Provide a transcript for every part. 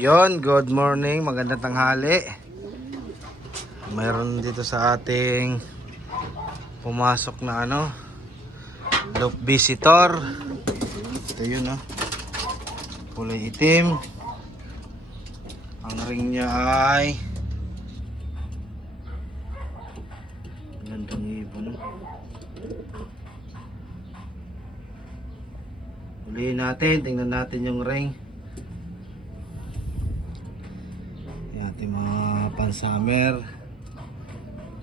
Yon, good morning, magandang tanghali. Mayroon dito sa ating pumasok na loop visitor. Ito yun, kulay itim. Ang ring niya ay gandang ibon. Ulihin natin, tingnan natin yung ring. Yung ating mga pan-summer.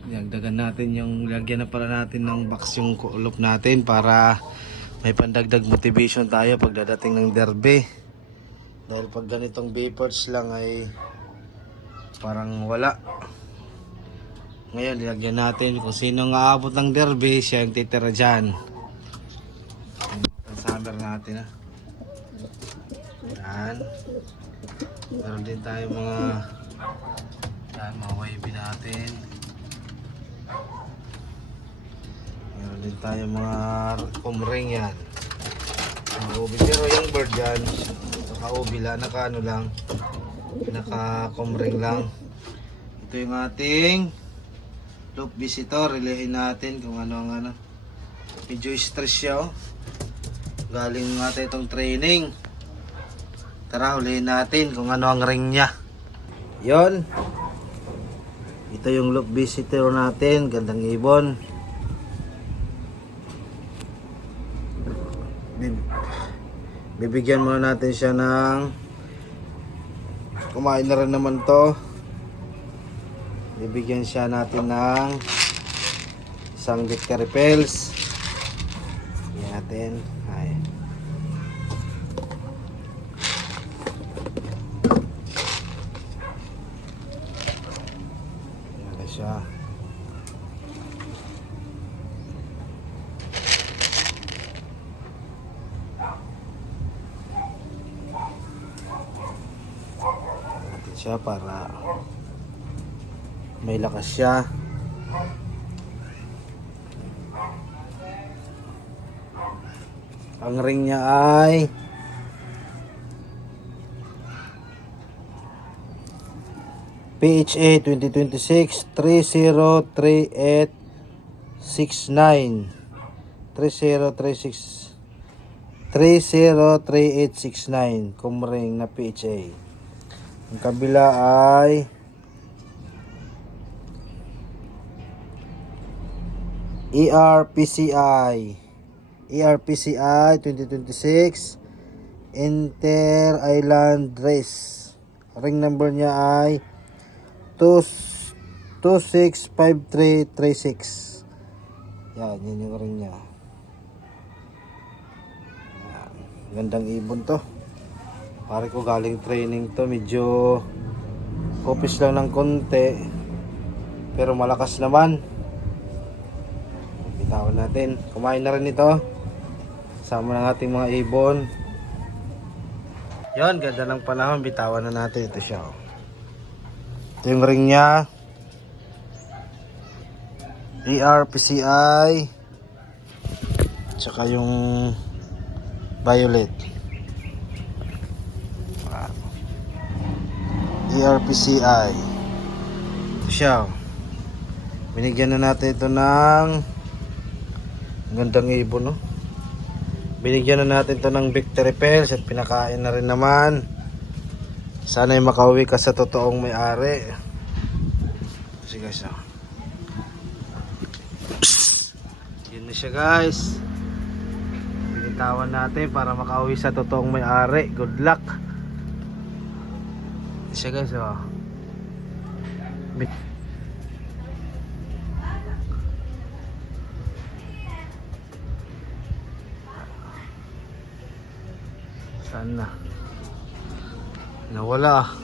Dagdagan natin yung, lagyan na pala natin ng box yung loop natin para may pandagdag motivation tayo pagdadating ng derby. Dahil pag ganitong vapors lang ay parang wala. Ngayon lagyan natin kung sino nga aabot ng derby, siya yung titira dyan. Pan-summer natin yan. Meron din tayo mga wavy natin. Meron din tayo mga kumring yan. Pero yung bird yan, naka-ubila, naka-kumring lang. Ito yung ating loop visitor. Relayin natin kung ano ang medyo stress siya. Galing natin itong training. Tara, ulihin natin kung ano ang ring niya. Yon. Ito yung loop visitor natin. Gandang ibon. Bibigyan muna natin siya ng, kumain na rin naman to. Bibigyan siya natin ng isang victory pills. Bibigyan natin. Ay. Yan na siya. Siya para may lakas siya. Ang ring niya ay PHA 2026 303869 303869 kumring na PHA. Ang kabila ay ERPCI 2026 Inter Island Race. Ring number niya ay 265336. Yan yung ring niya. Yan. Gandang ibon to. Pare ko galing training to, medyo kopis lang ng konti pero malakas naman. Bitawan natin, kumain na rin ito sama ng ating mga ibon. Yon, ganda ng panahon, bitawan na natin ito siya. Ito yung ring nya, ERPCI tsaka yung violet. ERPCI. Ito siya. Binigyan na natin ito ng gandang ibon, Binigyan na natin ito ng victory pills at pinakain na rin naman. Sana ay makauwi ka sa totoong may-ari. Sige siya. Yun na siya, guys. Binitawan natin para makauwi sa totoong may-ari. Good luck. Siya, guys, saan na? Nawala.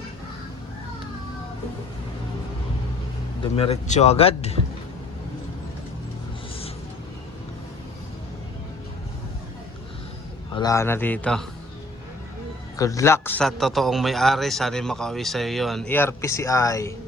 Dumiretso agad. Wala na dito. Good luck sa totoong may-ari. Sana makauwi sa'yo yun. ERPCI